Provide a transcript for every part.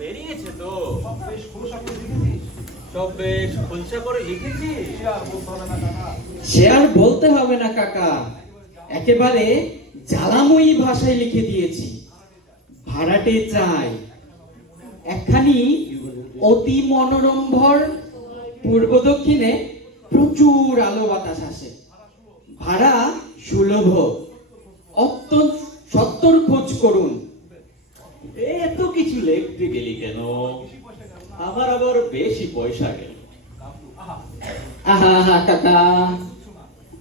বেরিয়েছে তো, সব বেশ খোলসা করে লিখেছিস। সে আর বলতে হবে না কাকা, একেবারে জ্বালাময়ী ভাষায় লিখে দিয়েছি। ভাড়াটে চাই একখানি অতি মনোরম ঘর, পূর্ব দক্ষিণে প্রচুর আলো বাতাস আসে, ভাড়া সুলভ, অত্যন্ত সত্তর খোঁজ করুন। এত কিছু লিখতে গেলি কেন? আমার আবার বেশি পয়সা গেল। আহা কাকা,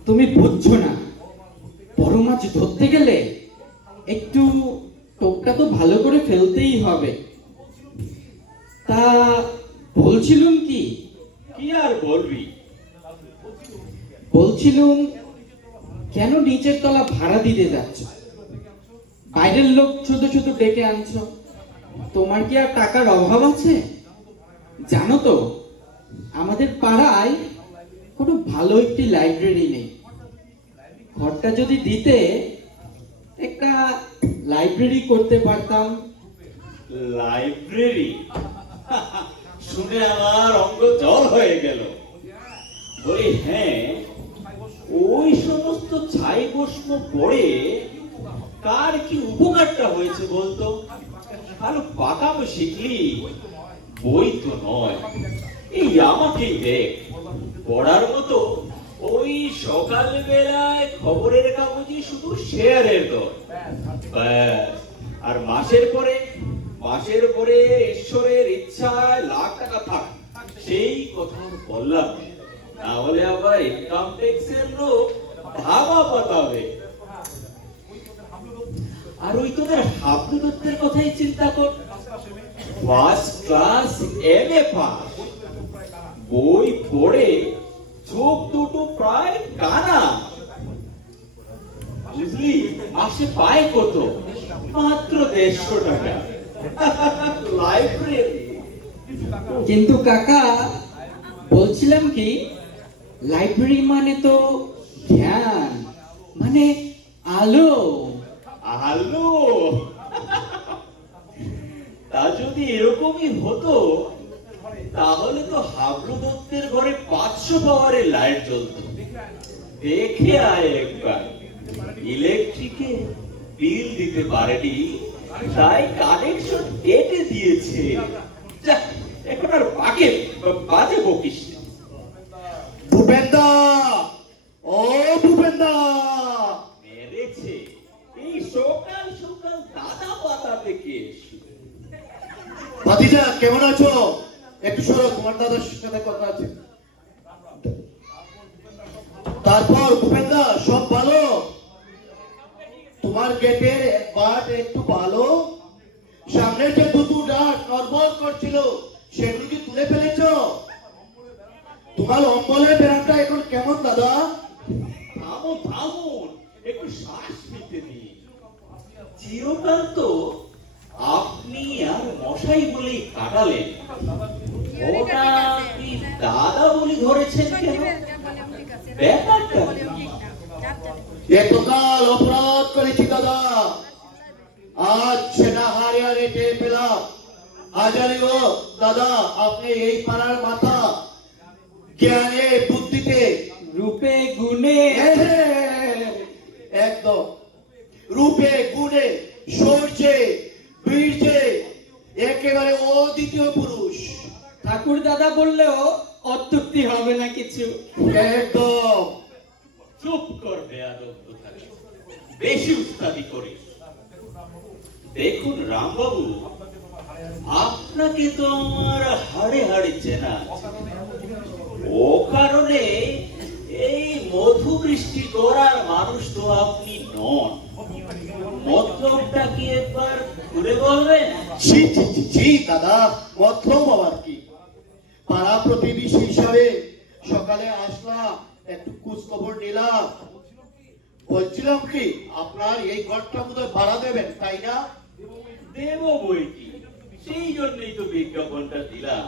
তুমি বুঝছো না, বড় মাছ ধরতে গেলে একটু টোপটা তো ভালো করে ফেলতেই হবে। তা বলছিলুম কি? কি আর বলবি? বলছিলুম কেন নিচের তলা ভাড়া দিতে যাচ্ছ? বাইরের লোক শুধু শুধু ডেকে আনছ, তোমার কি আর টাকার অভাব আছে? জানো তো আমাদের পাড়ায় কোনো ভালো একটি লাইব্রেরি নেই। ঘরটা যদি দিতে একটা লাইব্রেরি করতে পারতাম। লাইব্রেরি শুনে আমার অঙ্গ জল হয়ে গেল। বলি হ্যাঁ, ওই সমস্ত ছাই প্রশ্ন পড়ে কার কি উপকারটা হয়েছে বলতো? ভালো পাকামো শিখলি, বই তো নয়। এই আমাকেই দেখ, পড়ার মতো ওই সকাল বেলায় খবরের কাগজে শুধু শেয়ারের দর, আর মাসের পরে ঈশ্বরের ইচ্ছায় লাখ টাকা থাক, সেই কথা বললাম। না হলে আবার ইনকাম ট্যাক্সের লোক ধাবা পাতাবে। আর ওই তোদের হাবলু দত্তের কথাই চিন্তা কর, ফার্স্ট ক্লাস এমএ পাস, বই পড়ে চোখ দুটো প্রায় কানা, বুঝলি? মাসে পায় কত? মাত্র 150 টাকা। লাইব্রেরি। কিন্তু কাকা বলছিলাম কি, লাইব্রেরি মানে তো জ্ঞান, মানে আলো। আলো? তা যদি এরকমই হতো তাহলে তো হাবলু দত্তের ঘরে 500 পাওয়ারের লাইট জ্বলতো। দেখে আয় একবার। ইলেকট্রিকে বিল দিতে পারেনি, তাই কানেকশন কেটে দিয়েছে। এখন আর বাজে বকিস না। ভূপেন্দা, ও ভূপেন্দা, মেরেছে এই সকাল সকাল দাদা পাতা থেকে। ভাতিজা কেমন আছো? একটু সরো, তোমার দাদার সাথে কথা আছে। তারপর ভূপেন্দা, সব ভালো? তোমার গেটের বাট একটু ভালো? সামনের যে দুটো ডাক নড়বড় করছিল সেগুলো কি তুলে ফেলেছো? তোমার অম্বলের ব্যায়ামটা এখন কেমন দাদা? থামুন, একটু শ্বাস নিতে দিন। চিরকাল তো আপনি আর মশাই বলেই কাটালেন, ওটা কি দাদা বলি ধরেছেন কেন? ব্যাপারটা এতকাল অপরাধ করেছি দাদা, আজ সেটা হারিয়ে রেখে পেলাম। আজারিও দাদা, আপনি এই পাড়ার মাথা, জ্ঞানে বুদ্ধিতে রূপে গুণে, একদম রূপে গুণে শৌর্যে বীর্যে একেবারে অদ্বিতীয় পুরুষ। ঠাকুর দাদা বললেও অত্যুক্তি হবে না কিছু। একদম। চুপ কর বেয়াদব কোথাকার, বেশি উস্তাদি করিস। দেখুন রামবাবু, আপনাকে তো আমার হাড়ে হাড়ে চেনা আছে। ও কারণে এই মধু বৃষ্টি করার মানুষ তো আপনি নন। মতলবটা কি একবার ঘুরে বলবেন? জি দাদা, মতলব আবার কি? পাড়া প্রতিবেশী হিসাবে সকালে আসলাম, একটু খোঁজ খবর নিলাম। বলছিলাম কি, আপনার এই ঘরটা বোধহয় ভাড়া দেবেন, তাই না? দেব বইটি, সেই জন্যই তো বিজ্ঞাপনটা দিলাম।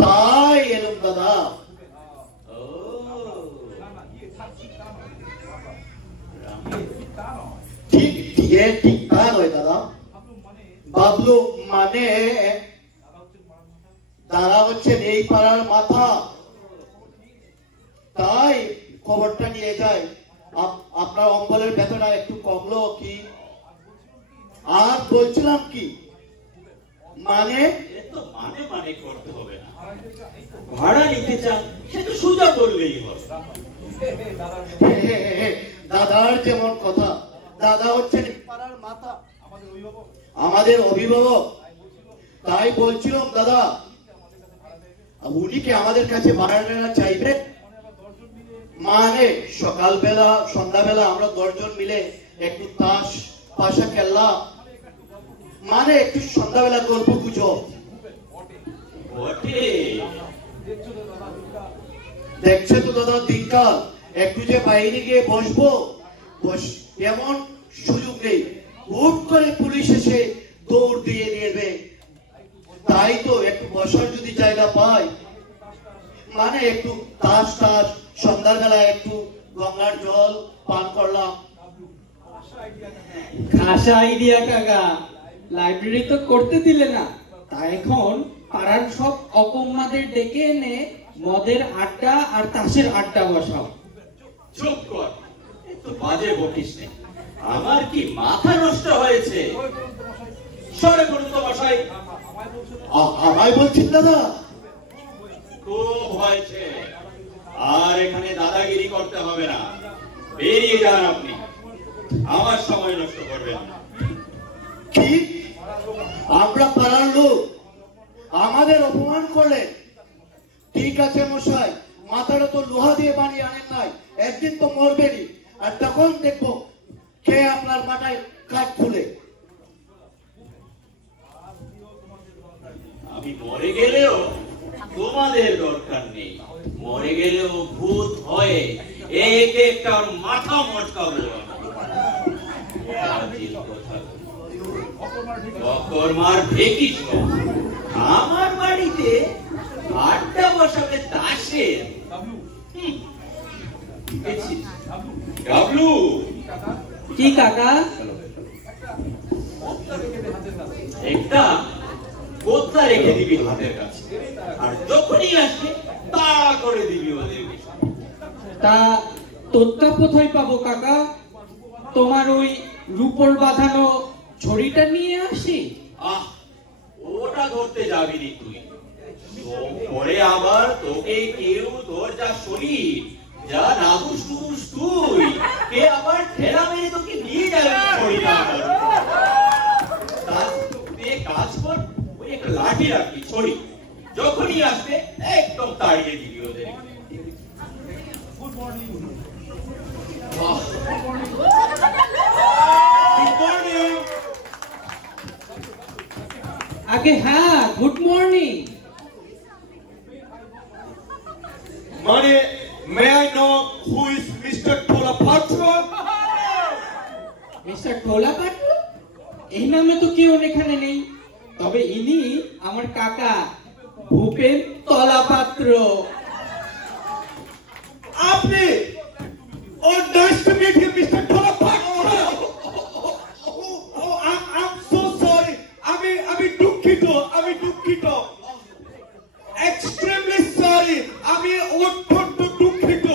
তাই এলাম দাদা। ও ঠিক তা নয় দাদা, বাবলু মানে দাদা হচ্ছেন এই পাড়ার মাথা, তাই খবরটা নিয়ে যায়। আপনার অম্বলের ব্যথাটা একটু কমলো কি? আর বলছিলাম কি, মানে মানে করতে হবে না, ভাড়া নিতে চান সে তো সোজা বললেই হবে। দাদার যেমন কথা, দাদা হচ্ছেন পাড়ার মাথা, আমাদের অভিভাবক, তাই বলছিলাম দাদা উনি কি আমাদের কাছে ভাড়া নেওয়া চাইবে? মানে সকালবেলা সন্ধ্যাবেলা আমরা 10 জন মিলে একটু তাস পাশা খেললাম, মানে একটু সন্ধ্যাবেলা গল্প গুজব। দেখছে তো দাদা দিনকাল, একটু যে বাইরে গিয়ে বসবো এমন সুযোগ নেই, হুট করে পুলিশ এসে দৌড় দিয়ে নেবে। তাই তো একটু বসার যদি জায়গা পাই, মানে একটু তাস টাস সন্ধ্যার বেলা একটু গঙ্গার জল পান করলাম। খাসা আইডিয়া কাকা, লাইব্রেরি তো করতে দিলে না, তাই এখন পাড়ার সব অকম্মাদের ডেকে এনে মদের আড্ডা আর তাসের আড্ডা বসাও। চুপ কর, একটু বাজে বকিস না, আমার কি মাথা নষ্ট হয়েছে? সরে পড়ুন তো মশাই। আমায় বলছেন দাদা? খুব হয়েছে, আর এখানে দাদাগিরি করতে হবে না, বেরিয়ে যান আপনি, আমার সময় নষ্ট করবেন না। কি আমরা পাড়ার লোক আমাদের অপমান করলেন? ঠিক আছে মশাই, মাথাটা তো লোহা দিয়ে বানিয়ে আনেন নাই, একদিন তো মরবেনি, আর তখন দেখবো কে আপনার মাথায় কাঠ খুলে। আমি মরে গেলেও তোমাদের দরকার নেই, মরে গেলেও ভূত হয়ে এক একটার মাথা মটকাবো। আমার বাড়িতে আড্ডা বসাবে তাসের? ডাবলু, কি কাকা? একটা কোত্তা রেখে দিবি হাতের কাছে, আর যখনই আসবে তাড়া করে দিবি ওদের। তা তোরটা কোথায় পাবো কাকা? তোমার ওই রূপোর বাঁধানো ছড়িটা নিয়ে আসি? আহ, ওটা ধরতে যাবি নি তুই, পরে আবার তোকে কেউ তোর যা শরীর, যা নাদুস নুদুস তুই, কে আবার ঠেলা মেরে তোকে নিয়ে যাবে ছড়িটা। কাজ কর, ওই একটা লাঠি রাখবি, ছড়ি যখনই আসবে একদম তাড়িয়ে দিবি ওদের। Good morning. আগে হ্যাঁ, গুড মর্নিং। মানে may I know who is mister Thola Patra? Mister Thola পাত্র? এই নামে তো কেউ এখানে নেই, তবে ইনি আমার কাকা ভূপেন তলা পাত্র। আপনি? Oh, nice to meet you, Mr. Thola Patra. Oh, I'm so sorry. আমি দুঃখিত। Extremely sorry. আমি অত্যন্ত দুঃখিত।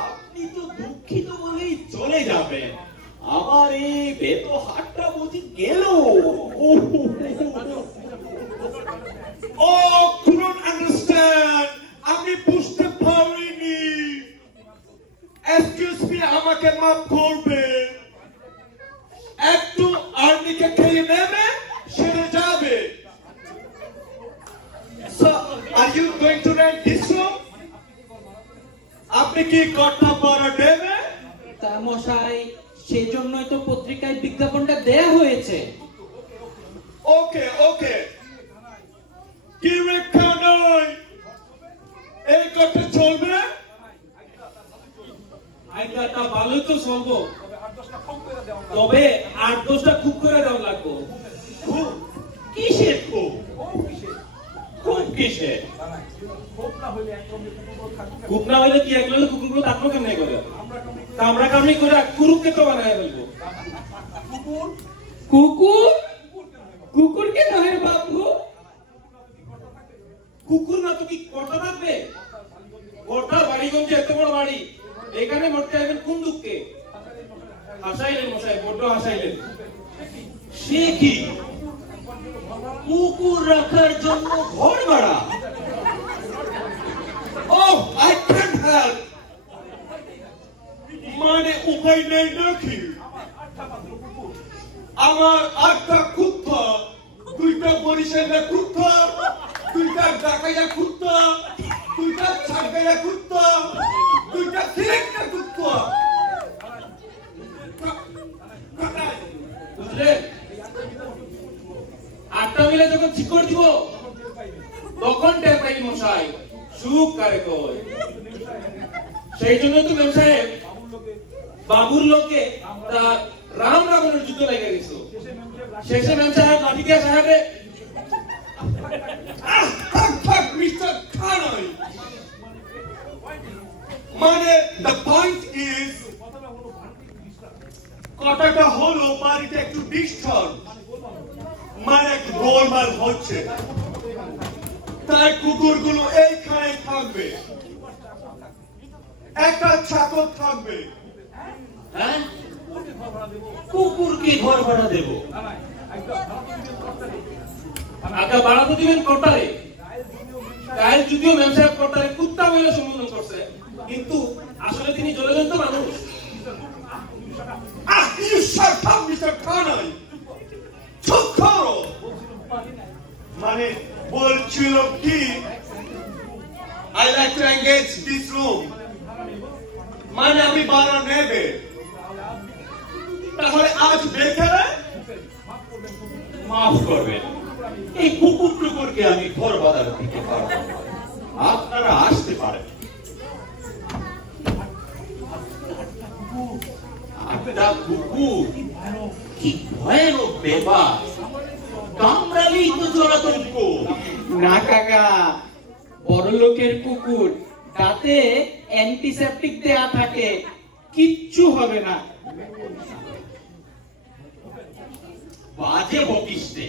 আপনি তো দুঃখিত বলেই চলে যাবেন, আমার এই বেতো হাতটা বুঝি গেল। Oh, couldn't understand. আমি বুঝতে পারিনি। Excuse me, আমাকে মাফ করবেন। একটু আর্নিকে খেয়ে নেবে, সেরে যাবে। So, are you going to rent this room? আপনি কি কটা পড়া দেবে? তা মশাই, সেই জন্যই তো পত্রিকায় বিজ্ঞাপনটা দেয়া হয়েছে। ওকে কি রেখা নয়, এই কটা চলবে? আইডিয়াটা ভালোই তো চলবো, তবে 8-10টা খুব করে দেওয়া লাগবে। খুব? কিসের খুব? খুব কিসের? খুব না হইলে কি একলে কুকুরগুলো থাকবো কেমনে করে? কামড়া কামড়ি করে কুরুক্ষেত্র বানায় ফেলবো। কুকুর? কুকুরকে নয় বাবু। কুকুর না তো কি কর্তা থাকবে? কর্তার বাড়িগঞ্জে এত বড় বাড়ি, এখানে মরতে আসবেন কোন দুঃখে? হাসাইলেন মশাই, বড্ড হাসাইলেন। সে কি কুকুর রাখার জন্য ঘর ভাড়া? Oh, I can't help. মানে উপায় নেই নাকি? আমার আটটা কুত্তা, দুইটা বরিশালের কুত্তা, দুইটা ঢাকাইয়া কুত্তা, দুইটা ছাড়গাইয়া কুত্তা, দুইটা সিলেক্টা কুত্তা। বুঝলেন? 8টা মিলে যখন ঠিক করে দিব তখন টের পাই মশাই সুখ কারে কয়। সেই জন্য তো মেম সাহেব বাবুর লোকে তার রাম রাবণের যুদ্ধ লেগে গেছে। শেষে মেম সাহেব লাঠি দিয়ে সাহেবে থাক মিস্টার খানাই। মানে the point is কথাটা হলো বাড়িতে একটু ডিস্টার্ব, মানে একটু গোলমাল হচ্ছে, তাই কুকুরগুলো এইখানে থাকবে, একটা চাকর থাকবে। হ্যাঁ, কুকুরকে ঘর ভাড়া দেব? আগে বাড়াতে দিবেন কর্তারে। গায়ের যদিও মেম সাহেব কর্তারে কুত্তা বলে সম্বোধন করছে, কিন্তু আসলে তিনি জলজন্ত মানুষ। You shut up, Mr. Kanai! চুপ করো! মানে বলছিল কি I like to engage this room. মানে আমি ভাড়া নেবে। তাহলে আজ বেকারে মাফ করবেন, এই কুকুর টুকুরকে আমি ঘর ভাড়া দিতে পারবো না। আপনারা আসতে পারেন। একটা কুকুর কি ভয়ানক ব্যাপার, কামড়ালেই তো জলাতঙ্ক। না কাকা, বড় লোকের কুকুর, তাতে অ্যান্টিসেপটিক দেয়া থাকে, কিচ্ছু হবে না। বাজে বকিস নে।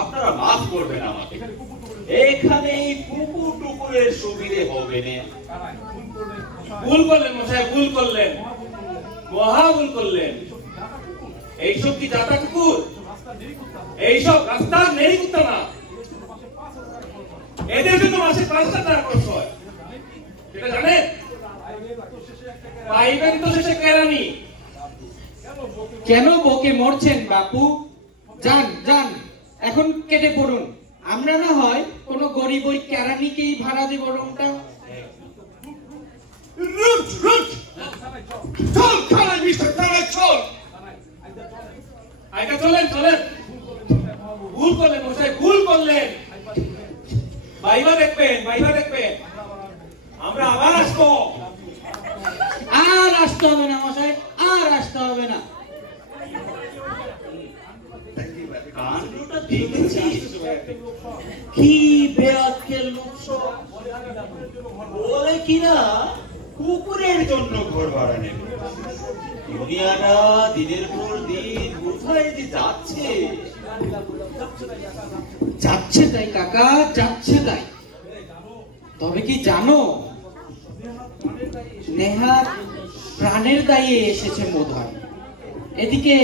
আপনারা মাফ করবেন আমাকে, এখানে এই কুকুর টুকুরের সুবিধে হবে না। ভুল করলেন মশাই, ভুল করলেন, মহা ভুল করলেন। এইসব কি জাতা কুকুর? এইসব রাস্তার নেই কুত্তা না। এদের জন্য মাসে 5টা টাকা খরচ হয়, সেটা জানেন? পাইবেন তো শেষে কেরানি। কেন বকে মরছেন বাপু? যান যান, এখন কেটে পড়ুন। আমরা না হয় কোনো গরিব ওই কেরানিকেই ভাড়া দেব রুমটা। রুট চল খানাই, মিস্টার খানাই চল। আইটা চলেন চলেন। ভুল করলেন মশাই, ভুল করলেন। ভাইবা দেখবেন, ভাইবা দেখবেন, আমরা আবার আসবো। আর আসতে হবে না মশাই, আর আসতে হবে না। কাণ্ডটা দেখেছিস? কি বেয়াক্কেল লোক সব। বলে কিনা কুকুরের জন্য ঘর ভাড়া নেবে। দুনিয়াটা দিনের পর দিন কোথায় যে যাচ্ছে। যাচ্ছে তাই কাকা, যাচ্ছে তাই। তবে কি জানো, নেহার প্রাণের দায়ে এসেছে বোধহয়। এদিকে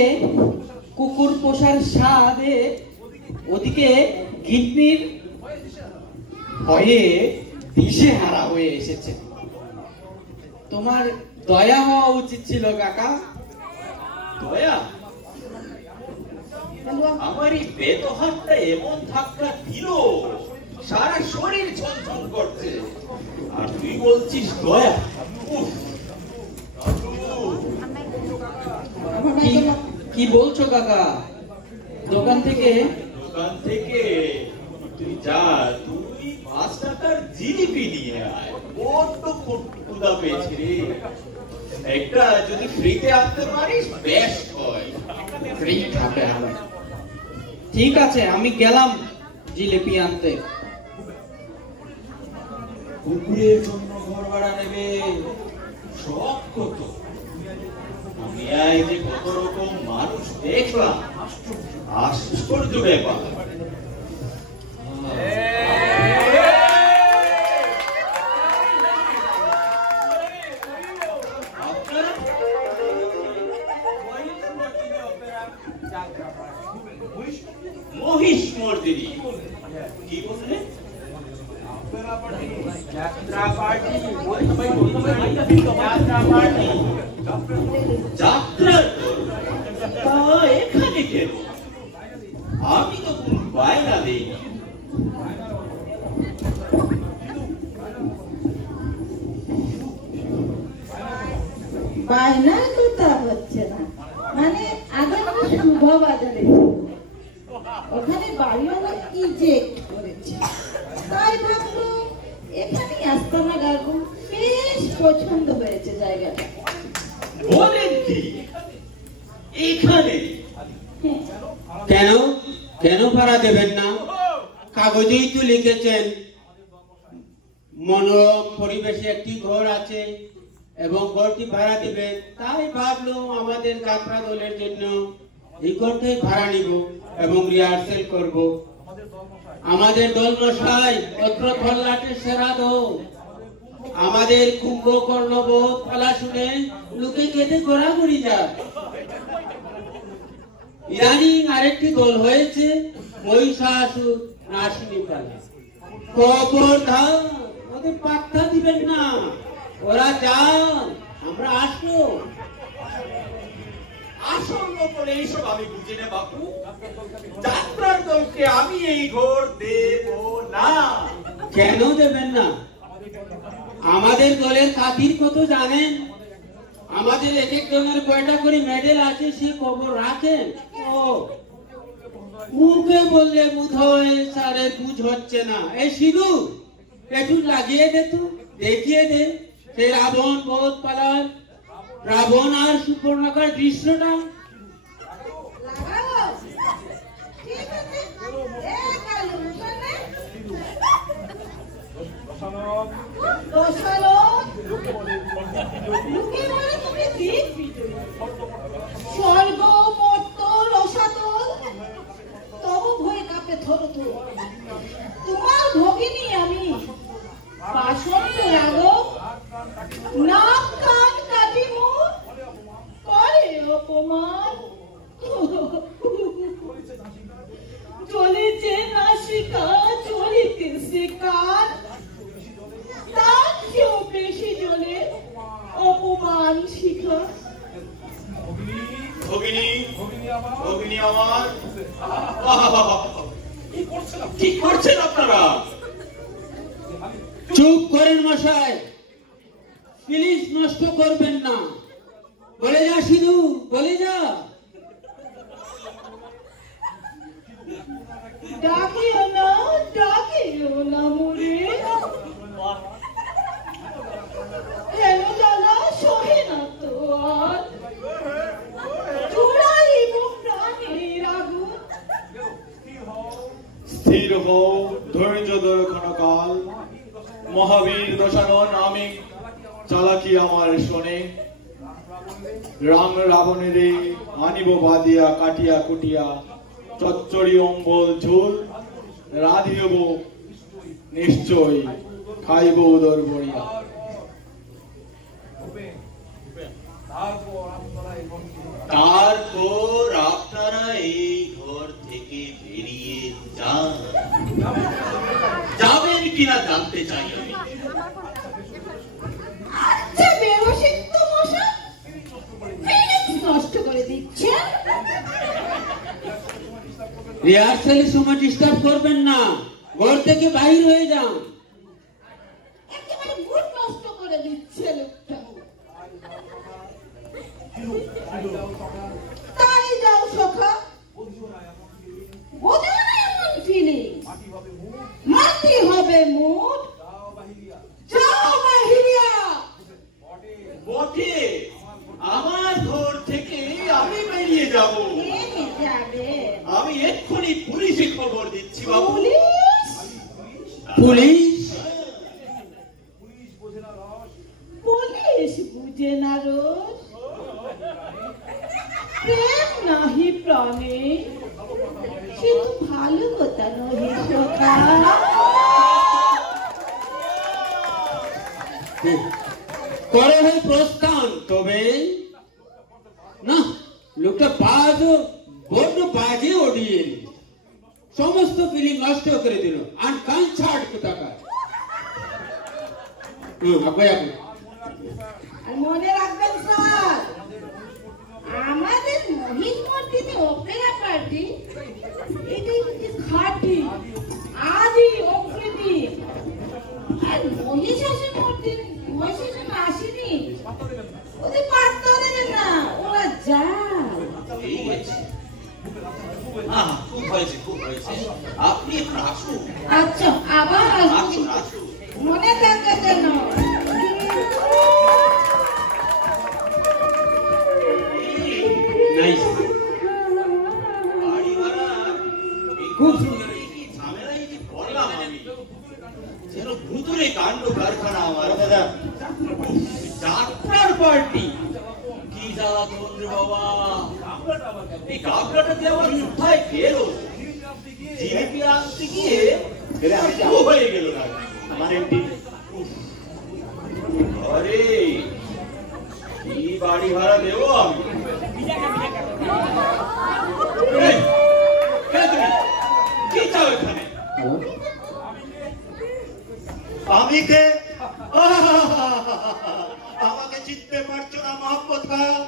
কুকুর পোষার স্বাদে, ওদিকে গিন্নির ভয়ে দিশেহারা হয়ে এসেছে। তোমার দয়া হওয়া উচিত ছিল কাকা। দয়া? আমার এই বেদহাতটা এমন ধাক্কা দিল, সারা শরীর ঝনঝন করছে, আর তুই বলছিস দয়া? উফ, কি বলছো কাকা? দোকান থেকে তুই যা, তুই 5 টাকার জিলিপি নিয়ে আয়। বড্ড ক্ষুধা পেয়েছে রে, একটা যদি ফ্রিতে আনতে পারিস বেশ হয়। ফ্রি খাবে আমি। ঠিক আছে, আমি গেলাম জিলিপি আনতে। কুকুরের জন্য ঘর ভাড়া নেবে, শখ কত। আমি দুনিয়ায় যে কত রকম মানুষ দেখলাম, আশ্চর্য ব্যাপার। মহিষমর্দিনী কি বললেন? যাত্রার তা এখানে কেন? আমি তো কোন বায়না দিইনি। বায়না তো তা হচ্ছে না, মানে আগে আমরা শুভ বাজারে ওখানে বাড়িওয়ালা ইজেক্ট করেছে, তাই ভাবলো এখানেই আস্তানা গাড়বো। বেশ পছন্দ হয়েছে জায়গাটা। বলেন কি এখানে? কেন কেন ভাড়া দেবেন না? কাগজেই তো লিখেছেন মনোরম পরিবেশে একটি ঘর আছে এবং ঘরটি ভাড়া দিবেন। তাই ভাবলো আমাদের যাত্রা দলের জন্য এই ঘরটাই ভাড়া নিব এবং রিহার্সেল করব। আমাদের দল মশাই অত্র থল্লাটের সেরা দল। আমাদের কুম্ভকর্ণ বোধ পালা শুনে লোকে কেটে ঘোরাঘুরি যায়। ইদানিং আরেকটি দল হয়েছে মহিষাসুর নাসিনী পালা। খবরদার ওদের পাত্তা দিবেন না, ওরা যান, আমরা আসবো। আসন্ন করে এইসব আমি বুঝি না বাপু। যাত্রার দলকে আমি এই ঘর দেব না। কেন দেবেন না? আমাদের দলের খাতির কত জানেন? আমাদের এক এক জনের কয়টা করে মেডেল আছে সে খবর রাখেন? ও মুখে বললে বুধ হয় সারে বুঝ হচ্ছে না। এই সিধু একটু লাগিয়ে দে, তো দেখিয়ে দে সে রাবণ বোধ পালার রাবণ আর সুপর্ণাকার দৃশ্যটা। স্বর্গ মর্ত রসাতল তব ভয়ে কাঁপে থরথ। তোমার ভগিনী আমি পাষণ্ড রাঘব, নাক কান কাটি মুখ করে অপমান। চলেছে নাসিকা চলিতেছে কান, তার চেয়েও বেশি জ্বলে অপমান শিখা। ভগিনী ভগিনী আমার, কি করছেন আপনারা? চুপ করেন মশাই, প্লিজ নষ্ট করবেন না। বলে যা সিধু, বলে যা। ডাকিও না মোরে, হেন জ্বালা সহে না তো আর। চূড়াইব প্রাণের আগুন। স্থির হও, ধৈর্য ধরো ক্ষণকাল। মহাবীর দশানন আমি, চালাকি আমার শোনে। রাম রাবণের আনিব বাদিয়া কাটিয়া কুটিয়া, চচ্চড়ি অম্বল ঝোল রাধিব নিশ্চয়, খাইব উদর ভরিয়া। তারপর আপনারা এই ঘর থেকে বেরিয়ে যান। যাবেন কিনা জানতে চাই আমি। আচ্ছা বেরোসেন তো মশা, ফিলিংস নষ্ট করে দিচ্ছে। রিহার্সালের সময় ডিস্টার্ব করবেন না, ঘর থেকে বাইর হয়ে যান। একেবারে মুড নষ্ট করে দিচ্ছে লোকটা। তাই যাও সখা, বোঝো না এমন ফিলিং। মাটি হবে মুড, যাও বাহিরিয়া। বটে, আমার ঘর থেকে আমি বেরিয়ে যাব। নেমে যাবে। আমি এক্ষুনি পুলিশে খবর দিচ্ছি বাবু। পুলিশ? পুলিশ? পুলিশ বুঝে না রোজ। আলু কোতানো হিসকা করে হয় প্রস্থান, তবে না, লোকটা বড্ড বাজে ওডিয়ে সমস্ত ফিলিং নষ্ট করে দিল। আর কান ছাড় কোথাকার। আপনি আর মনে রাখবেন স্যার, আমাদের মহিষমর্দিনী অপেরা পার্টি এটাই হচ্ছে খাঁটি আদি অকৃতি। আর মহিষাসন আসেনি, ওদের পাত্তা দেবেন না, ওরা যায়। খুব হয়েছে, খুব হয়েছে। আপনি একটু আসুন। আচ্ছা, আবার আসুন, মনে থাকে যেন। নাইস, বাড়ি ভাড়া খুব সুন্দর। কি ঝামেলাই যে করলাম আমি, যেন ভুতুরে কাণ্ড কারখানা আমার। দাদা যাত্রার পার্টি কি জ্বালাতন রে বাবা। এই গাবলাটাতে আমার কোথায় গেল? জিলিপি আনতে গিয়ে ও হয়ে গেল না আমার এমপি। আরে কি বাড়ি ভাড়া দেবো আমি? এই, কে তুমি? কি চাও এখানে? আমি কে? আমাকে চিনতে পারছো না মহব্বত খান?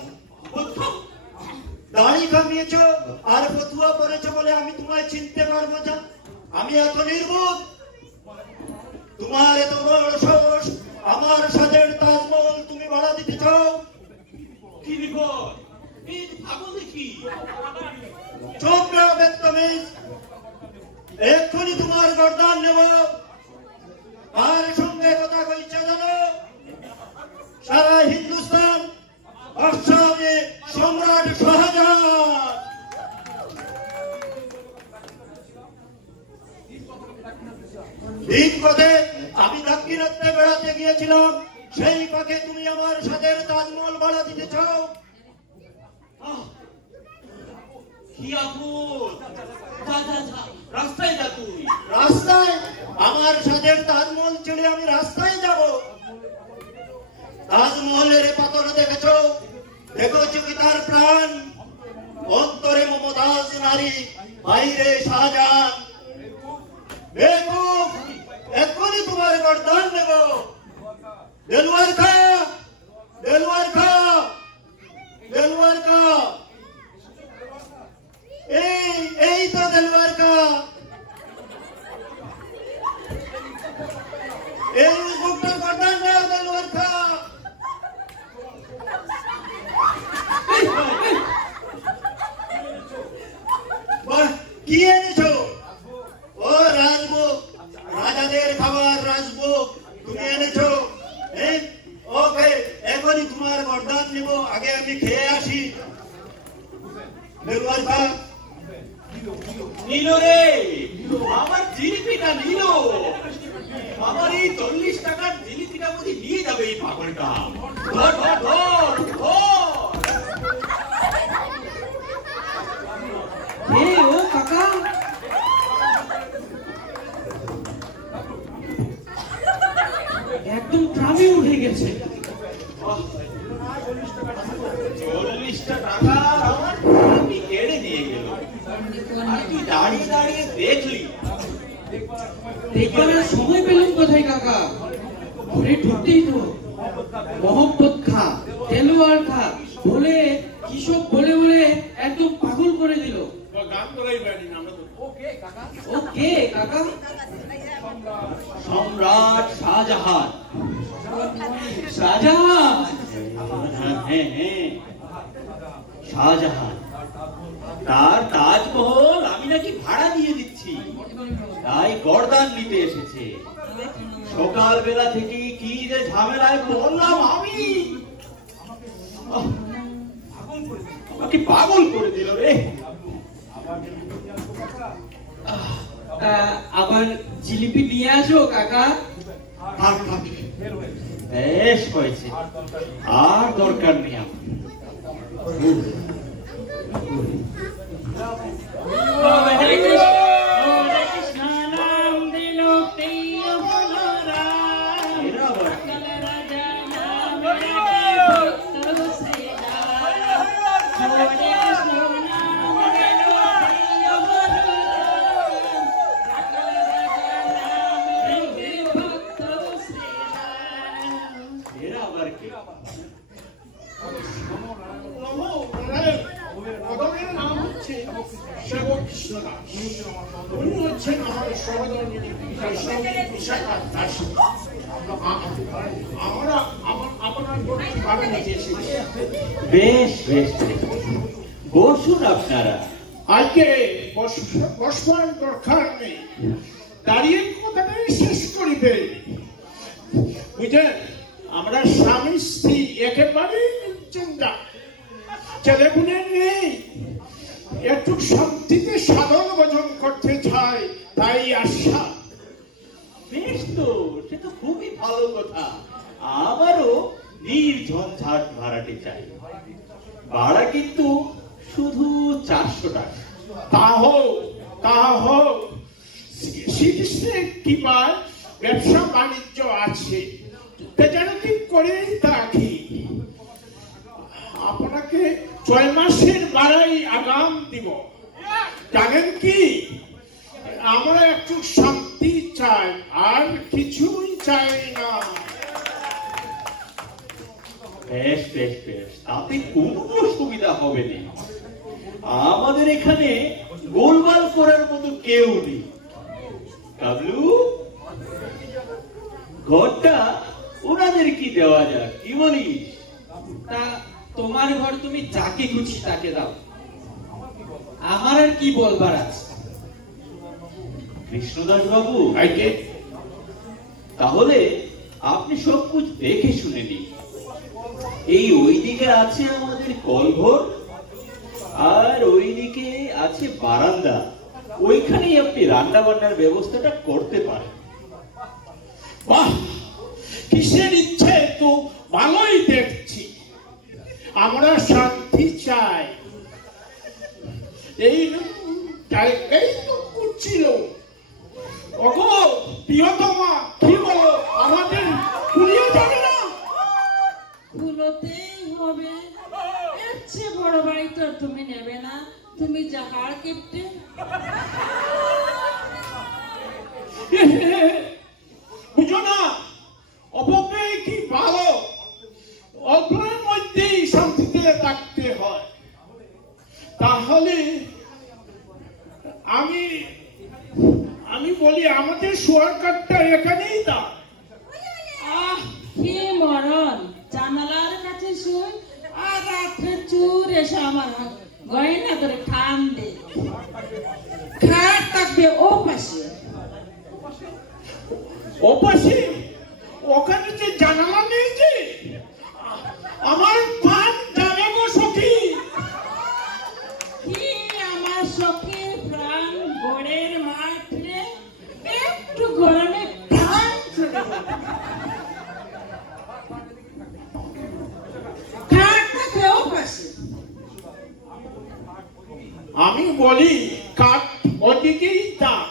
দাড়ি কামিয়েছ আর ফতুয়া পড়েছো বলে আমি তোমায় চিনতে পারবো না? আমি এত নির্বোধ? তোমার এত বড় সাহস, আমার সাজের তাজমহল তুমি ভাড়া দিতে চাও? কি বিপদ? এই ভাবো দেখি। চোখ রাখবেন তুমি, এক্ষুনি তোমার গর্দান নেব। আর সঙ্গে কথা কইছে জানো? সারা হিন্দুস্তান আসামে সম্রাট শাহজাহান। দিন পথে আমি দাক্ষিণাত্যে বেড়াতে গিয়েছিলাম, সেই পাখে তুমি আমার সাথের তাজমহল ভাড়া দিতে চাও? কি আপদ? যা যা যা, রাস্তায় যা তুই। রাস্তায়? আমার সাথের তাজমহল ছেড়ে আমি রাস্তায় যাব? তাজমহলের পাথর দেখেছো? দেখেছো কি তার প্রাণ? অন্তরে মমতাজ নারী, বাইরে শাহজাহান। বেকুফ, এক্ষুনি তোমার গর্দান নেব। দেলওয়ার খা, দেলওয়ার খা, দেলওয়ার খা। এই তো দেলওয়ার খা। এই বুকটার গর্দান নেও দেলওয়ার খা। কি এনেছো? ও রাজভোগ, রাজাদের খাবার রাজভোগ তুমি এনেছো? ওকে, এখনই তোমার বরদান নেব, আগে আমি খেয়ে আসি। দেলওয়ার খা। নিল রে, আমার জিলিপিটা নিল। আমার এই 40 টাকার জিলিপিটা বুঝি নিয়ে যাবে এই পাগলটা। ধর ধর ধর ধর। হে ও কাকা, একদম ট্রামে উঠে গেছে। 40টা টাকা আমার জিলিপি কেড়ে নিয়ে গেল। আর তুই দাঁড়িয়ে দাঁড়িয়ে দেখলি। দেখবার আর সময় পেলাম কোথায় কাকা? ঘরে ঢুকতেই তো মোহাম্মদ খা, দেলোয়ার খা বলে কিসব বলে বলে একদম পাগল করে দিল। ওকে কাকা? সম্রাট শাহজাহান। শাহজাহান? হ্যাঁ হ্যাঁ, শাহজাহান। তার তাজমহল আমি নাকি ভাড়া দিয়ে দিচ্ছি, তাই গর্দান নিতে এসেছে। সকালবেলা থেকে কি যে ঝামেলায় পড়লাম আমি। আমাকে পাগল করে দিল রে। আবার জিলিপি নিয়ে আসো কাকা। থাক থাক, বেশ হয়েছে, আর দরকার নেই আমার। হরে কৃষ্ণ। কৃষ্ণদাস, উনি হচ্ছেন আমাদের সহধর্মী আমরা আপনার ভাবে নিতে এসেছি। বেশ বেশ বেশ। বসুন আপনারা। আজকে বসবার দরকার নেই, দাঁড়িয়ে কথাটাই শেষ করিবে। বুঝলেন, আমরা স্বামী স্ত্রী একেবারে চিন্তা, ছেলেপুলে নেই, একটু শান্তিতে সাধন ভোজন করতে চাই, তাই আশা। বেশ তো, সে তো খুবই ভালো কথা। আমারও নির্ঝঞ্ঝাট ভাড়াটে চাই। ভাড়া কিন্তু শুধু 400 টাকা। তা হোক, শ্রীকৃষ্ণের কৃপায় ব্যবসা বাণিজ্য আছে, যেন ঠিক করেই থাকি। আপনাকে 6 মাসের বাড়াই আগাম দিব। জানেন কি, আমরা একটু শান্তি চাই, আর কিছুই চাই না। বেশ বেশ বেশ, তাতে কোনো অসুবিধা হবে না। আমাদের এখানে গোলমাল করার মতো কেউ নেই। কাবলু, ঘরটা ওনাদের কি দেওয়া যাক, কি বলিস? তা তোমার ঘর তুমি যাকে খুশি তাকে দাও, আমার আর কি বলবার আছে। কৃষ্ণদাস বাবু, আইকে তাহলে আপনি সবকিছু দেখে শুনে নিন। এই ওইদিকে আছে আমাদের কলঘর, আর ওইদিকে আছে বারান্দা। ওইখানেই আপনি রান্না বান্নার ব্যবস্থাটা করতে পারেন। বাহ, কিসের ইচ্ছে তো ভালোই দেখছি। আমরা শান্তি চাই, এই তো করছিল। ওগো প্রিয়তমা, কি বলো, আমাদের পুড়িয়ে যাবে না? খুলোতেই হবে। এর চেয়ে বড় বাড়ি তো আর তুমি নেবে না, তুমি যাহার কেপটে। বুঝো না, অপব্যয় কি ভালো, অল্পের মধ্যেই শান্তিতে থাকতে হয়। তাহলে আমি বলি, আমাদের শোয়ার কাঠটা এখানেই দাও। আহ, কি মরণ! জানালার কাছে শুই আর রাত্রে চুর এসে আমার গয়না ধরে টান দে। খাট থাকবে ও পাশে। ওপাশে ওখানে যে জানালা নেই, যে আমার প্রাণ যাবে গো সখী। কি আমার সখী প্রাণ গোড়ের মাঠে একটু গরমে টান চলে যাবে। খাট থাকবে ও পাশে। আমি বলি, কাঠ ওদিকেই থাক।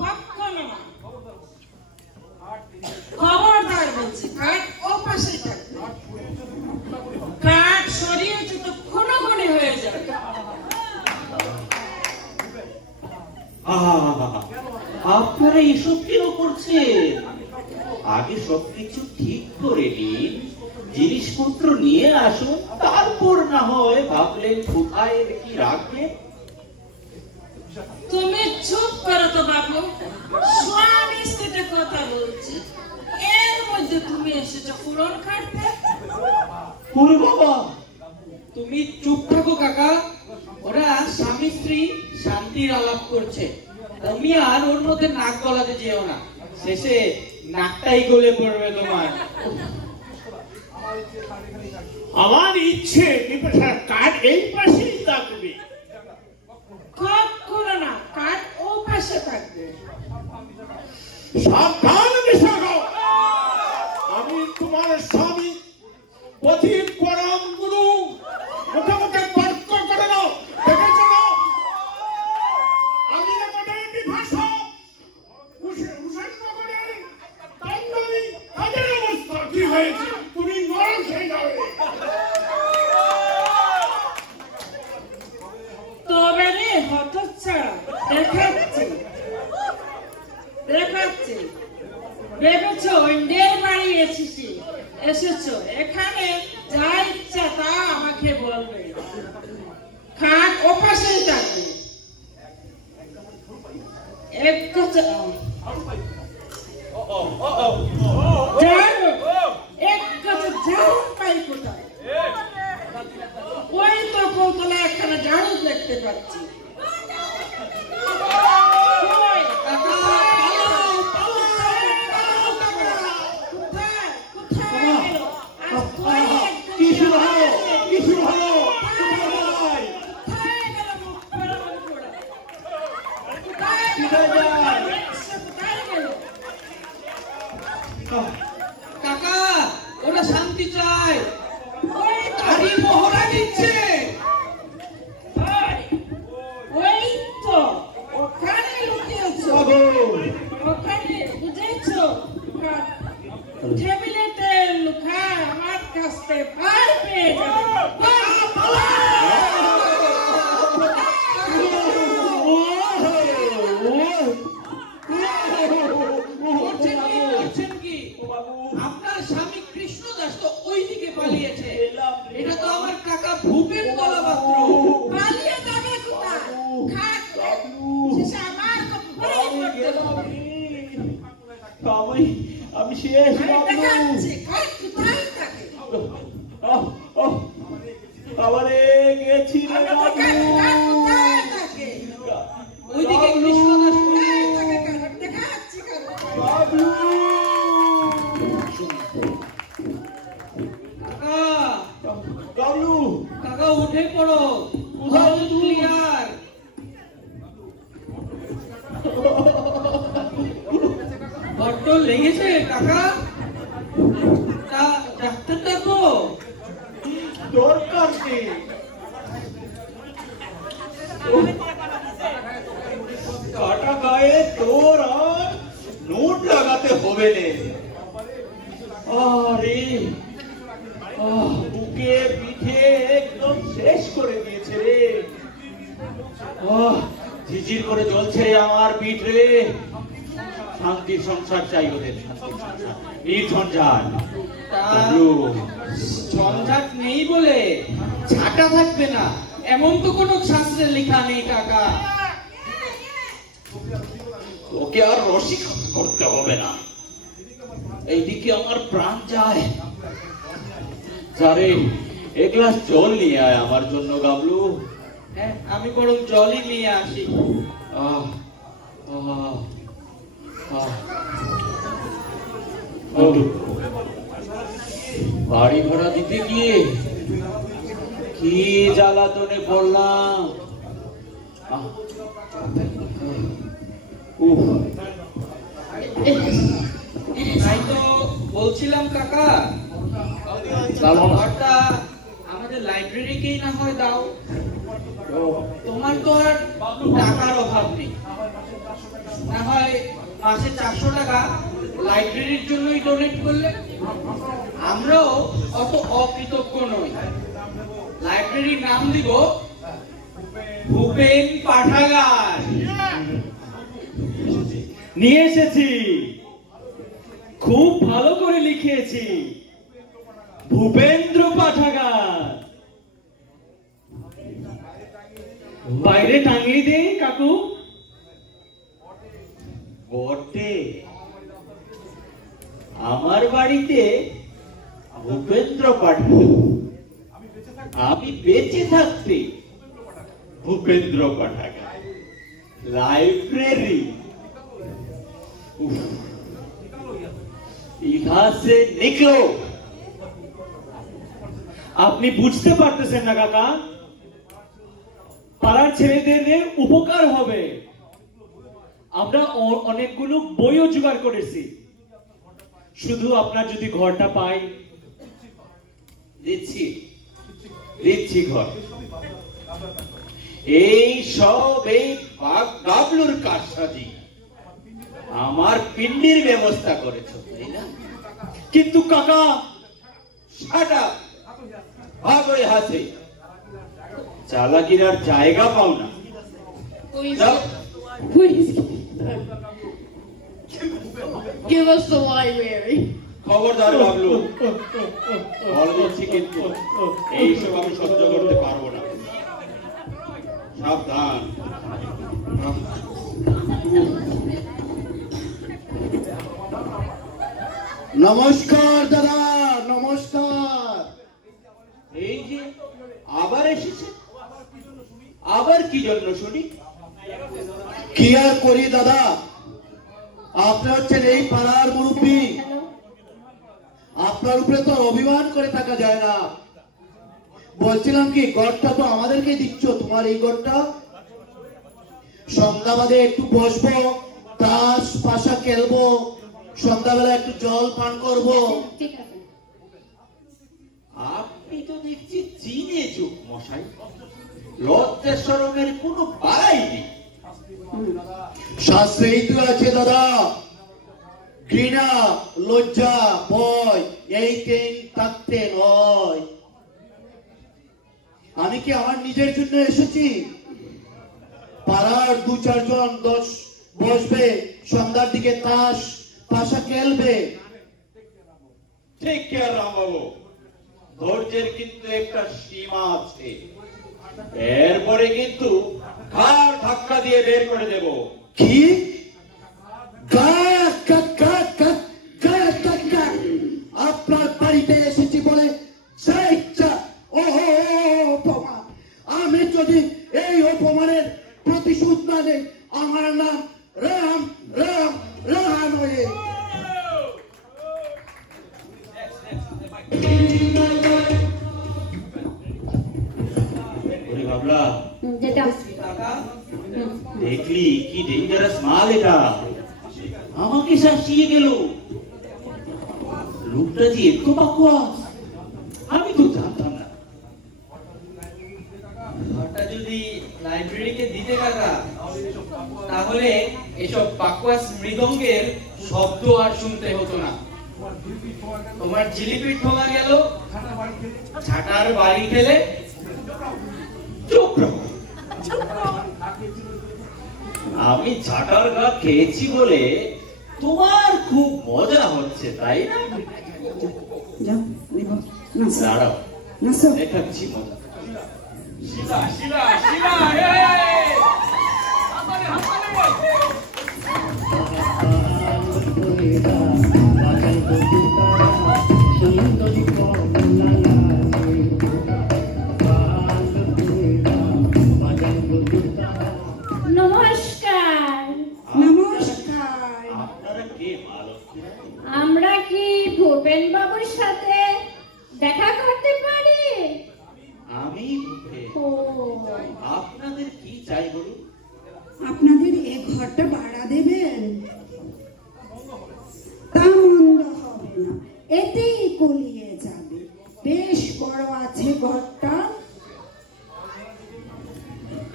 কখনো না, খবরদার বলছি, কাঠ ও পাশে থাকবে। কাঠ সরিয়েছে তো খুনোখুনি হয়ে যাবে। আপনারা এসব কেন করছেন? আগে সবকিছু ঠিক করে নিন, জিনিসপত্র নিয়ে আসুন, তারপর না হয় ভাবলেন কোথায় কি রাখবেন। তুমি চুপ করো তো বাবু, স্বামী স্ত্রীতে কথা বলছি, এর মধ্যে তুমি এসেছো পুরন কাটতে। ওরে বাবা, তুমি চুপ থাকো কাকা, ওরা স্বামী স্ত্রী শান্তির আলাপ করছে, তুমি আর ওর মধ্যে নাক গলাতে যেও না, শেষে নাকটাই গলে পড়বে তোমার। আমার ইচ্ছে বিপাশার কাঠ এই পাশেই থাকবে। কখনো না, কাঠ ও পাশে থাকবে। সাবধান বিশাখ, আমি তোমার স্বামী, পথিক পরম গুরু, মুখে মুখে তর্ক করে না, দেখেছ না? আমি নগরের বিভাষা, হুসেননগরের তাণ্ডবী, তাদের অবস্থা কি হয়েছে, তুমি নরক হয়ে যাবে। তবে রে হতচ্ছাড়া, দেখাচ্ছি ভেবেছো ইন্ডিয়ার বাড়ি এসেছো, এখানে যা ইচ্ছা তা আমাকে বলবে। খাট ওপাশেই থাকবে। এক কাছে এক কাছে ঝাড়ু পাই কোথায়? ওই তো কৌতলা একখানা ঝাড়ু দেখতে পাচ্ছি। কাকা ওরা শান্তি চায়, গাড়ি মহড়া দিচ্ছে। ওই তো ওখানে লুকিয়েছো, ওখানে বুঝেছো? টেবিলেতে লুকা আমার কাছে পার পেয়ে যাবে। আপনার স্বামী কৃষ্ণদাস তো ওইদিকে পালিয়েছে। এটা তো আমার কাকা ভূপেন বলা মাত্র। পালিয়ে যাবে কোথায়? খাক শেষে আমার কপালে পড়তে হবে। আমি শেষ দেখাচ্ছি খাক কোথায় থাকে। আমারে গেছি রে বাবু। কোথায় থাকে? ওইদিকে কৃষ্ণদাস কোথায় থাকে? দেখাচ্ছি বাবু বাবলু কাকা উঠে পড়ো, কোথাও ক্লিয়ার। বড্ড লেগেছে কাকা, তা ডাক্তার ডাকো। দরকার নেই, কাটা গায়ে তোর আর নোট লাগাতে হবে না। আরে বুকে পিঠে একদম শেষ করে দিয়েছে রে। ঝিঝির করে জ্বলছে আমার পিঠ রে। শান্তির সংসার চাই ওদের, শান্তির সংসার, নির্ঝঞ্ঝাট। ঝঞ্ঝাট নেই বলে ছাটা থাকবে না এমন তো কোনো শাস্ত্রে লেখা নেই কাকা। ওকে আর রসিক করতে হবে না। এইদিকে আমার প্রাণ যায়। যারে এক গ্লাস জল নিয়ে আয় আমার জন্য গাবলু। হ্যাঁ, আমি বরং জলই নিয়ে আসি। বাড়ি ভাড়া দিতে গিয়ে কি জ্বালাতনে পড়লাম। তাই তো বলছিলাম কাকা, ঘরটা আমাদের লাইব্রেরিকেই না হয় দাও। তোমার তো আর টাকার অভাব নেই, না হয় মাসে 400 টাকা লাইব্রেরির জন্যই ডোনেট করলে। আমরাও অত অকৃতজ্ঞ নই। লাইব্রেরির নাম দিব ভূপেন পাঠাগার। নিয়ে এসেছি, খুব ভালো করে লিখিয়েছি, ভূপেন্দ্র পাঠাগার। বাইরে টাঙিয়ে দে কাকু। বটে, আমার বাড়িতে ভূপেন্দ্র পাঠাগার। আমি বেঁচে থাকতে ভূপেন্দ্র পাঠাগার, लाइब्रेरी, इधर से निकलो। আপনি বুঝতে পারতেছেন না কাকা, পাড়ার ছেলেদের উপকার হবে। আমরা অনেকগুলো বইও জোগাড় করেছি, শুধু আপনার যদি ঘরটা পাই। দিচ্ছি দিচ্ছি ঘর। এই সব এই গাবলুর কারসাজি, আমার পিন্ডির ব্যবস্থা করেছো তাই না? কিন্তু কাকা সাটা ভাগো হাতে, চালাকির আর জায়গা পাও না। Give us the library. খবরদার বাবলু, বলছি কিন্তু এইসব আমি সহ্য করতে পারবো না। সাবধান। নমস্কার দাদা, নমস্কার। এই যে আবার এসেছে, আবার কি জন্য শুনি? কি আর করি দাদা, আপনি হচ্ছেন এই পাড়ার মুরব্বী, আপনার উপরে তো অভিমান করে থাকা যায় না। বলছিলাম কি, গড়টা তো আমাদেরকে দিচ্ছ, তোমার এই গড়টা সন্ধ্যা বাদে একটু বসবো, তাস পাশা খেলবো, সন্ধ্যাবেলা একটু জল পান করবো। আপনি তো দেখছি চিনে চুপ মশাই, লজ্জা শরমের কোনো বাড়াই নেই। শাস্ত্রেই তো আছে দাদা, ঘৃণা লজ্জা ভয় এই তিন থাকতে নয়। আমি কি আমার নিজের জন্য এসেছি? পাড়ার 2-4 জন 10 বসবে, সন্ধ্যার দিকে তাস পাশা খেলবে। ঠিক আছে রামবাবু, ধৈর্যের কিন্তু একটা সীমা আছে, এরপরে কিন্তু ঘাড় ধাক্কা দিয়ে বের করে দেব। কি আপনার বাড়িতে এসেছি বলে যা ইচ্ছা অপমান। আমি যদি এই অপমানের প্রতিশোধ না নেই, আমার নাম রাম রাম রাহানয়ে। ওরে বাবলা, যেটা দেখলি কি ডেঞ্জারাস মাল এটা, আমাকে শাসিয়ে গেল। লোকটা যে এত বাকুয়াস, আমি তো জানতাম না। ঘরটা যদি লাইব্রেরিকে দিতে কাকা, তাহলে এসব বাকওয়াস মৃদঙ্গের শব্দ আর শুনতে হতো না। তোমার জিলিপি ঠোঙা গেল, ছাটার বাড়ি খেলে। চুপ রাখো। আমি ঝাঁটার গা খেয়েছি বলে তোমার খুব মজা হচ্ছে, তাই না? দাঁড়াও, দেখাচ্ছি মজা। শিলা শিলা শিলা, আমারে নমস্কার। নমস্কার। আপনারা কে ভালো? আমরা কি ভূপেন বাবুর সাথে দেখা করতে পারি? আমি ভূপেন। ও, আপনাদের কি চাই বলুন? আপনাদের এ ঘরটা ভাড়া দেবেন? তা মন্দ হবে না, এতেই কলিয়ে যাবে। বেশ বড় আছে ঘরটা।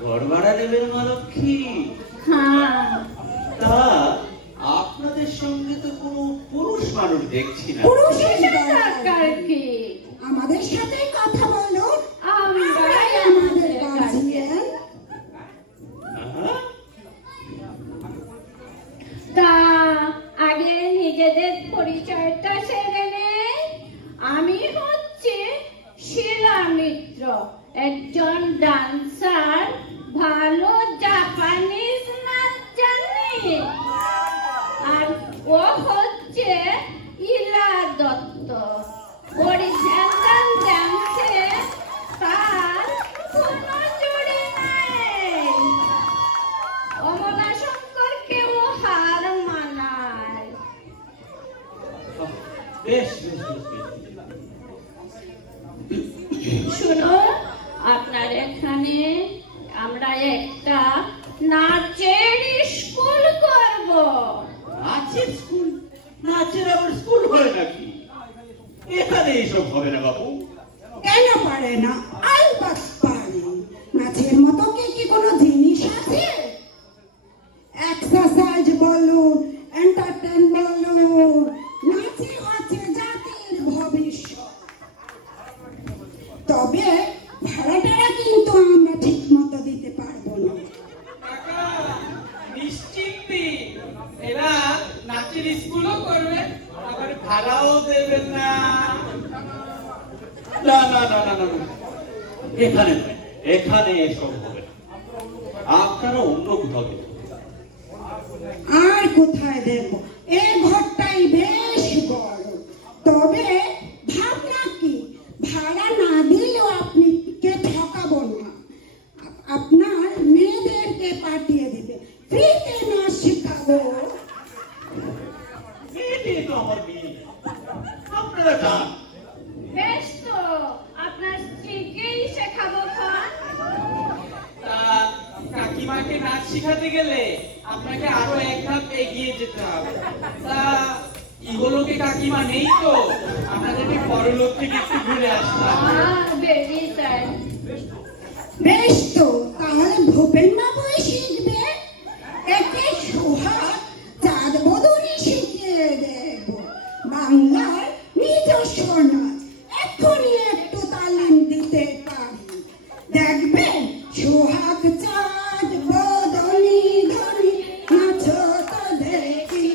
ঘর ভাড়া দেবেন মা লক্ষ্মী? হ্যাঁ। তা আপনাদের সঙ্গে তো কোনো পুরুষ মানুষ দেখছি না। পুরুষের দরকার কি? আমাদের সাথে কথা বলো, আমরাই আমাদের গার্জিয়ান। হ্যাঁ? তা আগে নিজেদের পরিচয়টা সেরে নেই। আমি হচ্ছে শিলা মিত্র, একজন ডান্সার, ভালো জাপানিজ নাচ জানি। আর ও হচ্ছে ইলা দত্ত, অরিজিনাল ডান্সে তার কোনো জুড়ি নাই। অমলা শঙ্করকেও হার মানায়। বেশ বেশ বেশ বেশ। শুনুন, আপনার এখানে আমরা একটা নাচের স্কুল করব। নাচের স্কুল? নাচের আবার স্কুল হয় নাকি? এখানে এইসব হবে না বাবু। কেন পারে না? আলবাত পারে। নাচের মতো কি কোনো জিনিস আছে? এক্সারসাইজ বলুন, এন্টারটেইন বলুন, নাচই হচ্ছে জাতির ভবিষ্যৎ। তবে ভাড়াটা কিন্তু আমরা ঠিক মতো দিতে পারবো না। নিশ্চিন্তি, এরা নাচের স্কুলও করবে, আবার ভাড়াও দেবেন না। না না না না না না, এখানে নয়, এখানে এসব হবে না। আপনারা অন্য কোথাও দেখুন। আর কোথায় দেখবো? এই ঘরটাই বেশ বড়। তবে ভাবনা কি, ভাড়া না দিলেও আপনিকে ঠকাবো না, আপনার মেয়েদেরকে পাঠিয়ে দিবে, ফ্রিতে নাচ শেখাবো। মেয়েটাই তো আমার মেয়ে, আপনারা যান। বেশ তো, আপনার স্ত্রীকেই শেখাবো খান। তা কাকিমাকে নাচ শেখাতে গেলে আপনাকে আরো এক ধাপ এগিয়ে যেতে হবে। তা ইহলোকে কাকিমা নেই তো, আপনাদেরকে পরলোক থেকে একটু ঘুরে আসলাম। বেরি টাইম। বেশ তো, তাহলে ভূপেন বাবুই শিখবে, একে সোহাগ চাঁদ বদনি শিখিয়ে দেব। বাংলার নিজস্ব নাচ এখনই একটু তালিম দিতে পারি, দেখবেন সোহাগ চাঁদ বদনি ধনি নাচো তো দেখি,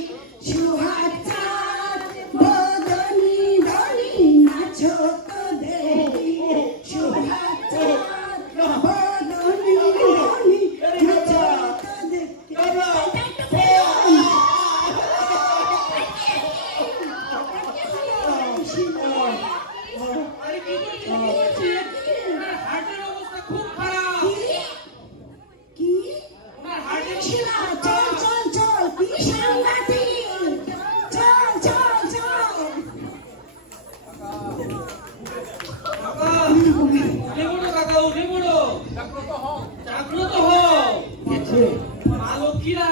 সোহাগ চাঁদ বদনি ধনি নাচো তো দেখি, সোহাগ চাঁদ বদনি ধনি নাচো তো দেখি। আরে কি করছেন? ওনার হার্টের অবস্থা খুব খারাপ। কি? ওনার হার্টের শিলা, চল চল চল, কি সাংঘাতিক, চল চল চল। কাকা, উঠে পড়ো কাকা, উঠে পড়ো। জাগ্রত হও। মা লক্ষ্মীরা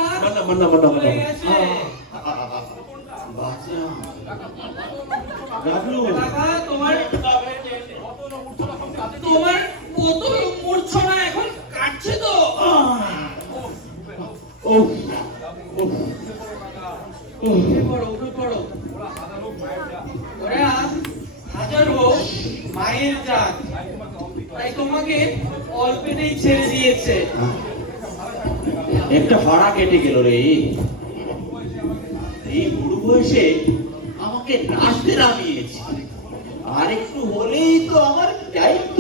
চলে গেছে। কাকা, তোমার কত মূর্ছনা এখন কাটছে তো। উঠে পড়ো, উঠে পড়ো। ওরা হাজার হোক মায়ের জাত, তাই তোমাকে অল্পেতেই ছেড়ে দিয়েছে। একটা ভাড়া কেটে গেল রে, এই বুড়ো বয়সে আমাকে নাচতে নামিয়েছে, আর একটু হলেই তো আমার দায়িত্ব।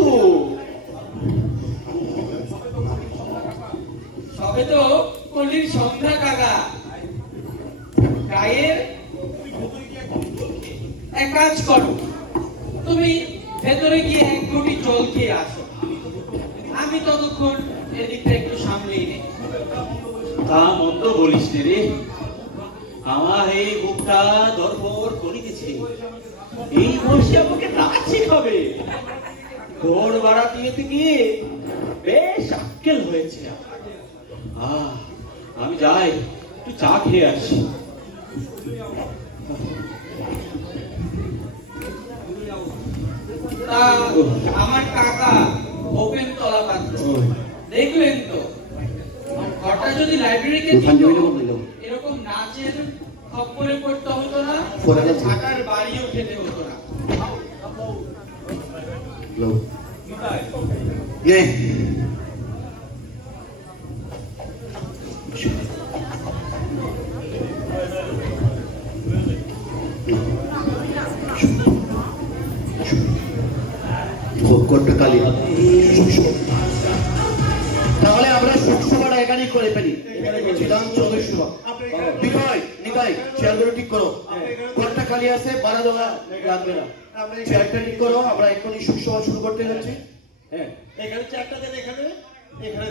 সবে তো কলির সন্ধ্যা কাকা, গায়ের এক কাজ করো, তুমি ভেতরে গিয়ে এক ঘটি জল খেয়ে আসো, আমি ততক্ষণ এদিকটা একটু সামলেই নেই। তা মন্দ বলিস নে রে, আমার এই বুকটা দরবর করিতেছে, এই বয়সে আমাকে নাচ শেখাবে। দৌড় বাড়া দিয়ে গিয়ে বেশ আক্কেল হয়েছে। আমি যাই, একটু চা খেয়ে আসি। তা আমার কাকা ওপেন তলা পাত্র, দেখলেন তো, ঘরটা যদি লাইব্রেরিকে দিত, এরকম নাচের খপ্পরে পড়তে হতো না, থাকার বাড়িও খেতে হতো না। তাহলে আমরা সুখসভাটা এখানেই করে ফেলি। ছিলাম 24 সভা। বিজয়, নিতাই, চেয়ারগুলো ঠিক করো। ঘরটা খালি আছে, বাড়া দেওয়া লাগবে না। চেয়ারটা ঠিক করো, আমরা এখনই সুখসভা শুরু করতে যাচ্ছি। হ্যাঁ, এখানে চারটা দেন, এখানে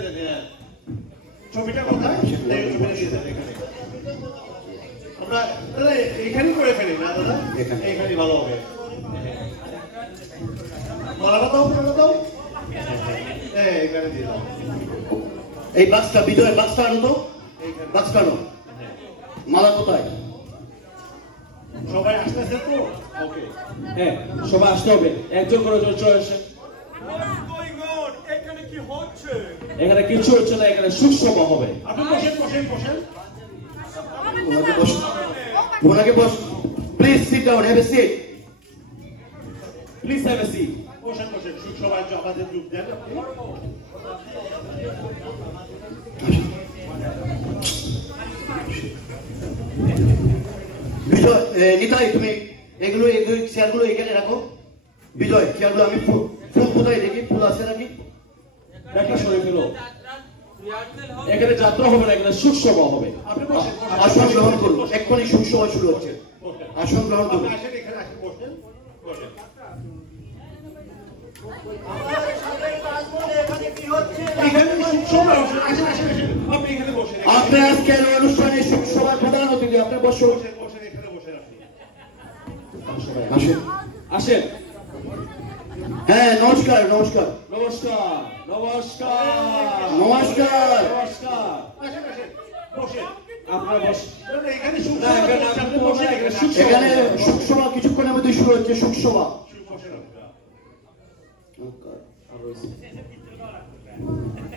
দেন। ছবিটা কোথায়? ছবিটা দিয়ে দেন এখানে। আমরা দাদা এইখানেই করে ফেলি না দাদা, এইখানেই ভালো হবে। মালাটা দাও, এখানে দিয়ে দাও। এই বাক্সটা, বিজয় বাক্সটা আনো তো, বাক্সটা আনো। মালা কোথায়? সবাই আসতেছে তো? ওকে, হ্যাঁ, সবাই আসতে হবে, একজন করে চলে আসে। এখানে কিছু হচ্ছে না, এখানে সুখসভা হবে। আপনি বসেন। ওনাকে বস। Please sit down, have a seat. Please have a seat. বসেন। সুখসভায় আমাদের যোগ দেন আপনি। বিজয়, নিতাই, তুমি এগুলো চেয়ারগুলো এখানে রাখো। বিজয়, চেয়ারগুলো আমি ফুল কোথায় দেখি, ফুল আছে নাকি? দেখা সরে ফেলো, এখানে যাত্রা হবে না, এখানে সুখসভা হবে। আসন গ্রহণ করবো, এক্ষুনি সুখসভা শুরু হচ্ছে। আসন গ্রহণ করবো। আসেন, এখানে আসেন, বসেন। আমাদের সাথে কাজ বলে এখানে কি হচ্ছে? এখানে সুখসভা আসেন, আসেন, আসেন, আসেন। আপনি এখানে বসেন। আপনি আজকের অনুষ্ঠানে সুখসভার প্রধান অতিথি, আপনি বসুন। বসেন, বসেন, এখানে বসেন আপনি। আসেন। আসেন। হ্যাঁ, নমস্কার নমস্কার নমস্কার, নমস্কার, নমস্কার। নমস্কার। আসেন, আসেন, বসেন। আপনারা বসেন। না, এখানে না, সুখসভা এখানে হচ্ছে, আপনি আপনি বসেন, বসেন, এখানে সুখসভা। এখানে সুখসভা কিছুক্ষণের মধ্যে শুরু হচ্ছে, সুখসভা। বসেন আপনারা।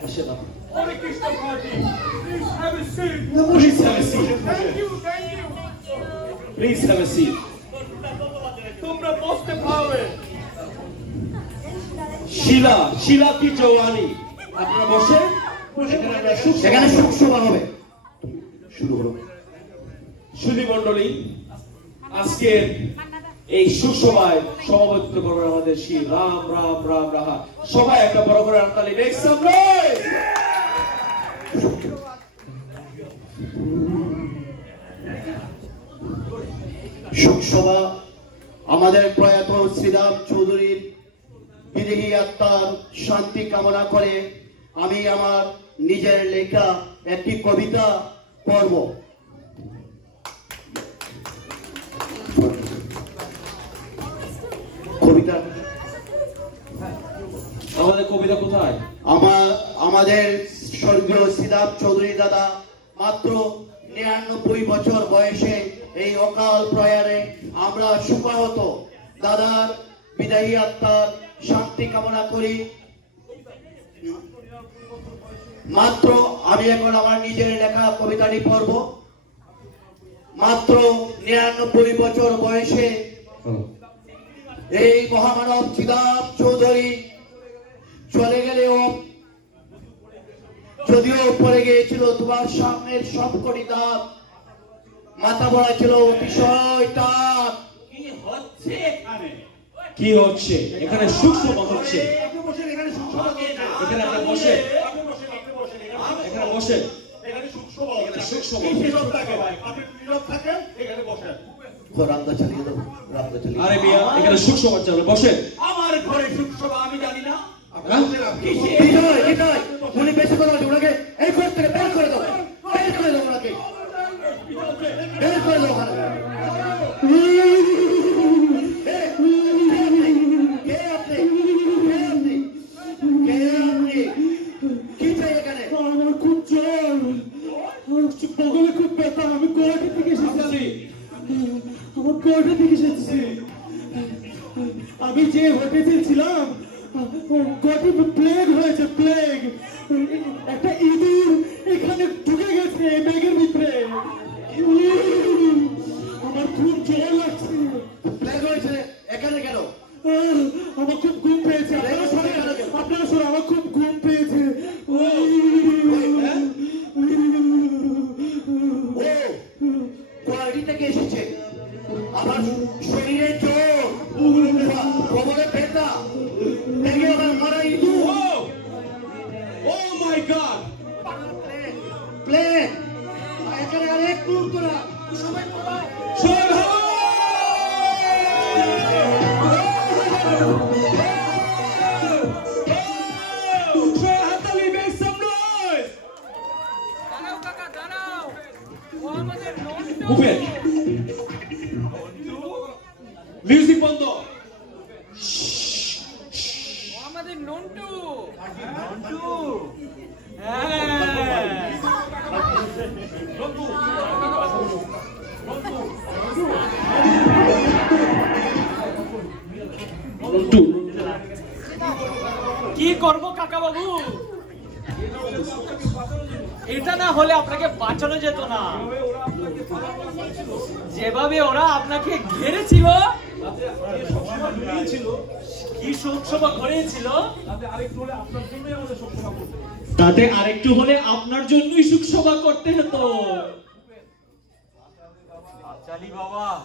আসেন আপনি। Hare Krishna Party, please have a seat. Please have a seat. Thank you, thank you. Please have a seat. তোমরা বসতে পারবে। শিলা, শিলা কি জওয়ানি। আপনারা বসেন। এখানে আমরা সুখসভা- এখানে সুখসভা হবে। শুরু হলো। সুধী মণ্ডলী, আজকের এই সুসভায় সভাপতিত্ব করবেন আমাদের শ্রী রাম রাম রাম রাহা। সবাই একটা বড় করে হাততালি। Make some noise! সুখসভা আমাদের প্রয়াত শ্রীরাম চৌধুরীর বিদেহী আত্মার শান্তি কামনা করে আমি আমার নিজের লেখা একটি কবিতা পড়ব। কবিতা আমাদের কবিতা কোথায়? আমাদের স্বর্গীয় শ্রীরাম চৌধুরী দাদা মাত্র 99 বছর বয়সে এই অকাল প্রয়াণে আমরা শোকাহত। দাদার বিদায়ী আত্মার শান্তি কামনা করি। মাত্র আমি এখন আমার নিজের লেখা কবিতাটি পড়ব। মাত্র 99 বছর বয়সে এই মহামানব শ্রীরাম চৌধুরী চলে গেলেও যদিও পড়ে গিয়েছিল তোমার সামনের সবকটি দাঁত, মাথা বড়া ছিল অতিশয় টাক। কি হচ্ছে এখানে? কি হচ্ছে এখানে? সুসভা হচ্ছে। আপনি বসেন, এখানে সুখসভা হচ্ছে। এখানে আপনি বসেন। আপনি বসেন, আপনি বসেন, এখানে বসেন। এখানে সুখসভা হচ্ছে। এখানে সুখসভা আপনি হচ্ছে। নীরব থাকেন, আপনি নীরব থাকেন, এখানে বসেন। রামদা চালিয়ে দাও, রামদা চালিয়ে দাও। আরে মিয়া, এখানে সুসভা চলে। বসেন। আমার ঘরে সুখসভা আমি জানি না। হ্যাঁ? কিসে? বিজয়, উনি বেশি কথা বলছে, ওনাকে এই ঘর থেকে বের করে দাও, বের করে দাও ওনাকে, বের করে দাও ওখানে। কে আপনি? কে আপনি? কে আপনি? কি চাই এখানে? আমার খুব জ্বর, আমার বগলে খুব ব্যথা, আমি কোর্টে থেকে এসেছি। আমার কোর্টে থেকে এসেছি। আমি যে হোটেলে ছিলাম কোর্টে প্লেগ হয়েছে, প্লেগ। একটা ইঁদুর এখানে ঢুকে গেছে এই ব্যাগের ভিতরে। আমার খুব জ্বর লাগছে। প্লেগ হয়েছে এখানে কেন? আমার খুব ঘুম পেয়েছে। আপনারা শোনেন, আমার খুব ঘুম পেয়েছে। ও কোয়ালিটি থেকে এসেছে, আমার শরীরে জ্বর, কোমরে ব্যথা, দেখে আমার মারা ইঁদুর। Oh my God! প্লেগ এখানে আরেক গ্রুপ তোরা সবাই ভূপেন, মিউজিক বন্ধ। আমাদের নন্টু কি করব কাকা বাবু, এটা না হলে আপনাকে বাঁচানো যেত না। যেভাবে ওরা আপনাকে ঘিরেছিল, কি শোকসভা করেছিল, তাতে আরেকটু হলে আপনার জন্যই শোকসভা করতে হতো। বাচালি বাবা,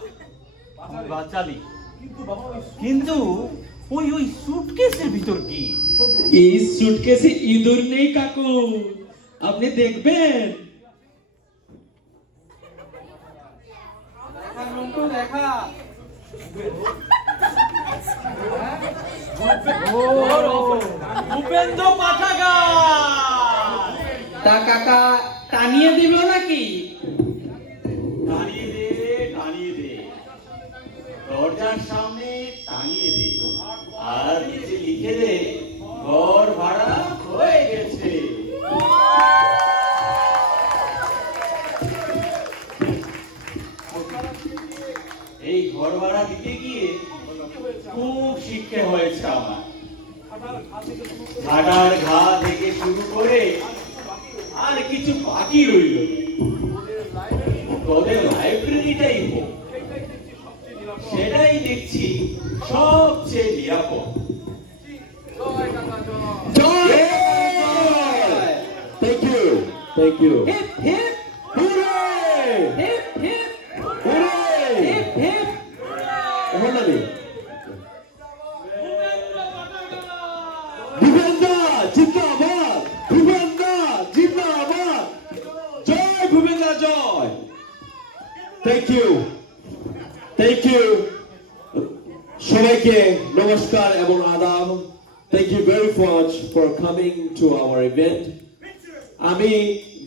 বাচালি, কিন্তু ওই সুটকেসের ভিতর কি? এই সুটকেসে ইঁদুর নেই কাকু, আপনি দেখবেন। দেখা ভূপেন্দ্র পাঠাগার। তা কাকা টানিয়ে দিল নাকি? টানিয়ে দে, টানিয়ে দে, দরজার সামনে টানিয়ে দে, আর নিচে লিখে দে ঘর ভাড়া হয়ে গেছে। এই ঘর ভাড়া দিতে গিয়ে খুব শিক্ষা হয়েছে আমার। হাঁটার ঘা থেকে শুরু করে আর কিছু বাকি রইল। তোদের লাইব্রেরিটাই হোক, সেটাই দেখছি সবচেয়ে নিরাপদ। Thank you. Thank you. Hip hip Hooray! Hip hip Hooray! Hip hip. Honani. Bhupendra Jindabad! Bhupendra Jindabad! Joy Bhupendra Joy! Thank you. Thank you. সবাইকে নমস্কার এবং আদাব। Thank you very much for coming to our event. আমি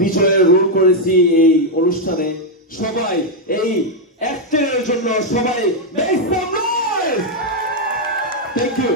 বিজয়ের role করেছি এই অনুষ্ঠানে। সবাই এই অ্যাক্টরের জন্য সবাই make some noise! Thank you.